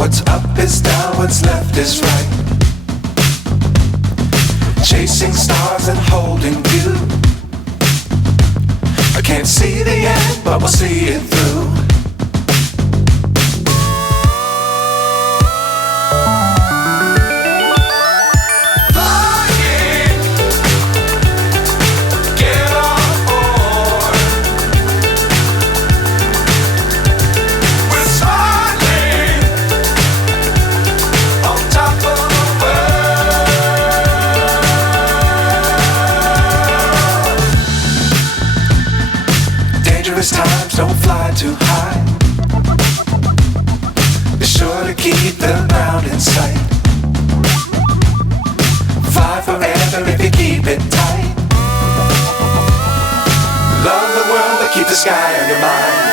What's up is down, what's left is right. Chasing stars and holding you. I can't see the end, but we'll see it through. Times don't fly too high. Be sure to keep the ground in sight. Fly forever if you keep it tight. Love the world but keep the sky on your mind.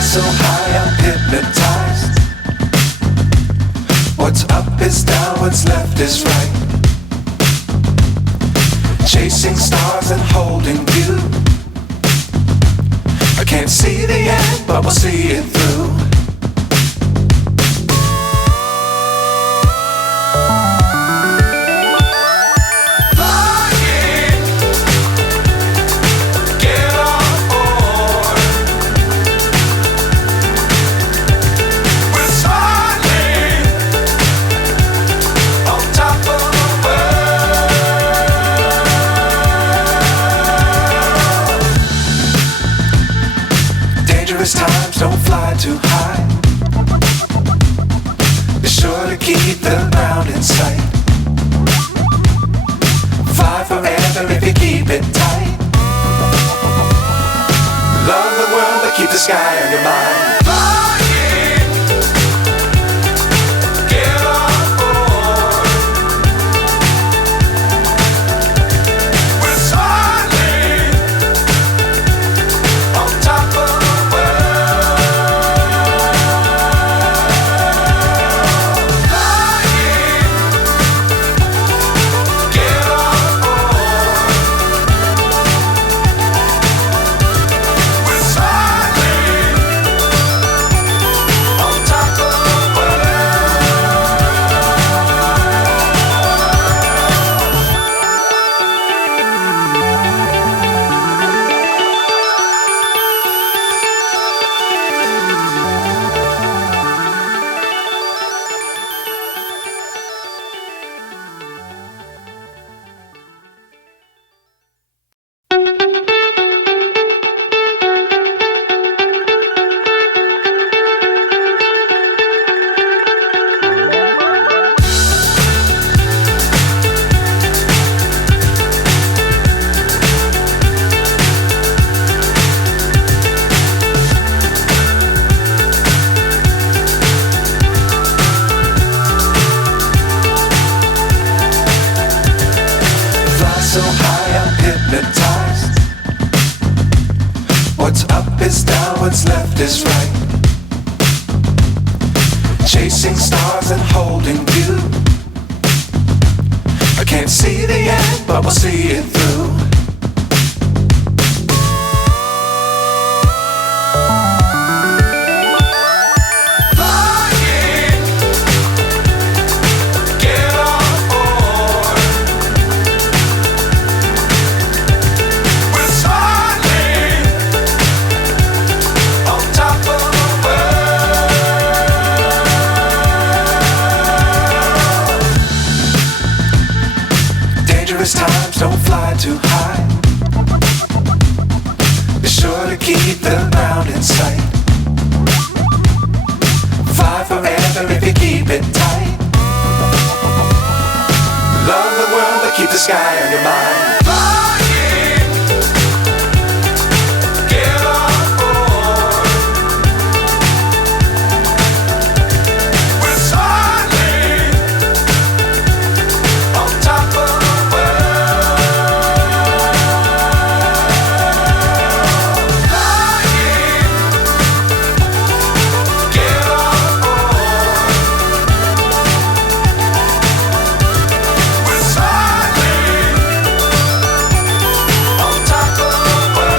So high I'm hypnotized. What's up is down, what's left is right. Chasing stars and holding you. I can't see the end, but we'll see it through. Times don't fly too high. Be sure to keep the ground in sight. Fly forever if you keep it tight. Love the world but keep the sky on your mind. So high I'm hypnotized. What's up is down, what's left is right. Chasing stars and holding you. I can't see the end, but we'll see it through. times, don't fly too high. Be sure to keep the ground in sight. Fly forever if you keep it tight. Love the world, but keep the sky on your mind. Flying, get on board. We're soaring on top of the world. Flying, get on board. We're soaring on top of the world.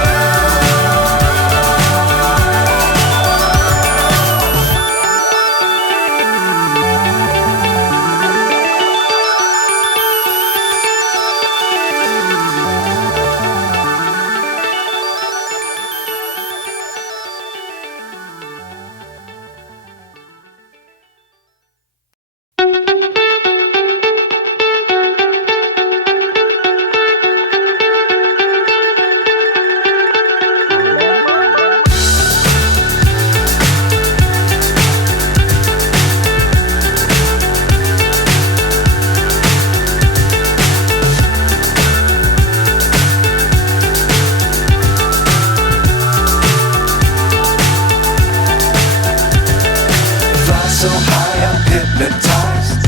Fly so high, I'm hypnotized.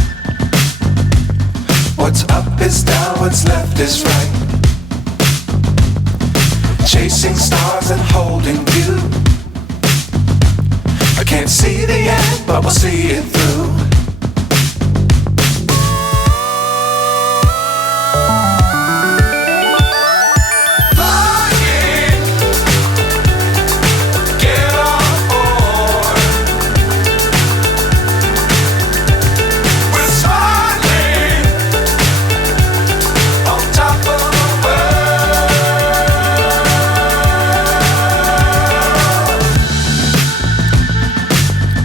What's up is down, what's left is right. Chasing stars and holding you. I can't see the end, but we'll see it through. Flying, get on board. We're soaring on top of the world.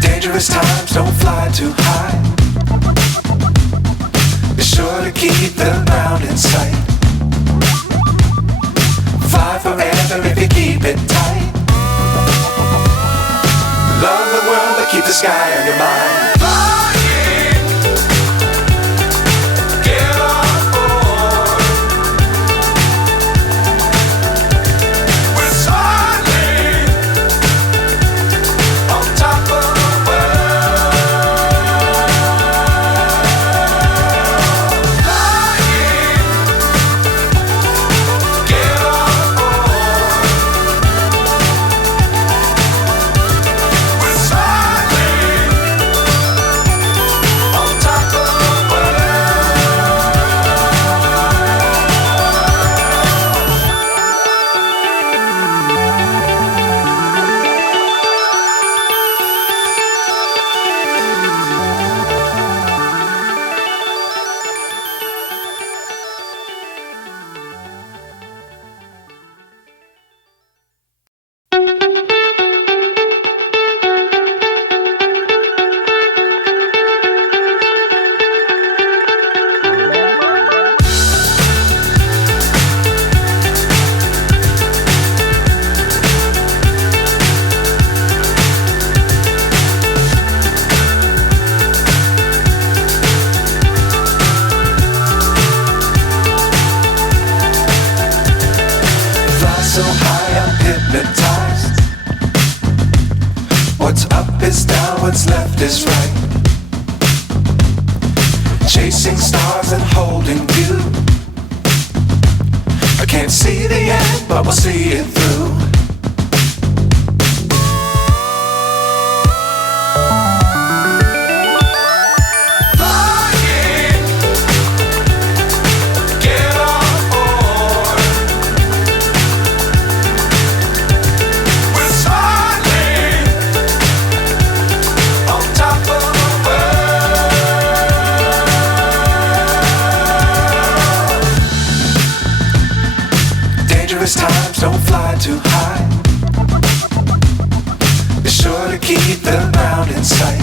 Dangerous times, don't fly too high. Be sure to keep the ground in sight. Fly forever if you keep it tight. Love the world, but keep the sky on your mind. Flying, get on board. We're soaring on top of the world. Flying, get on board. We're soaring on top of the world. Fly so high, I'm hypnotized. What's up is down, what's left is right. Chasing stars and holding you. I can't see the end, but we'll see it through. Flying, get on board. We're soaring on top of the world. Dangerous times, don't fly too high. Be sure to keep the ground in sight.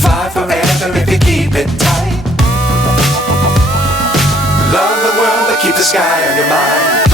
Fly forever if you keep it tight. the sky on your mind.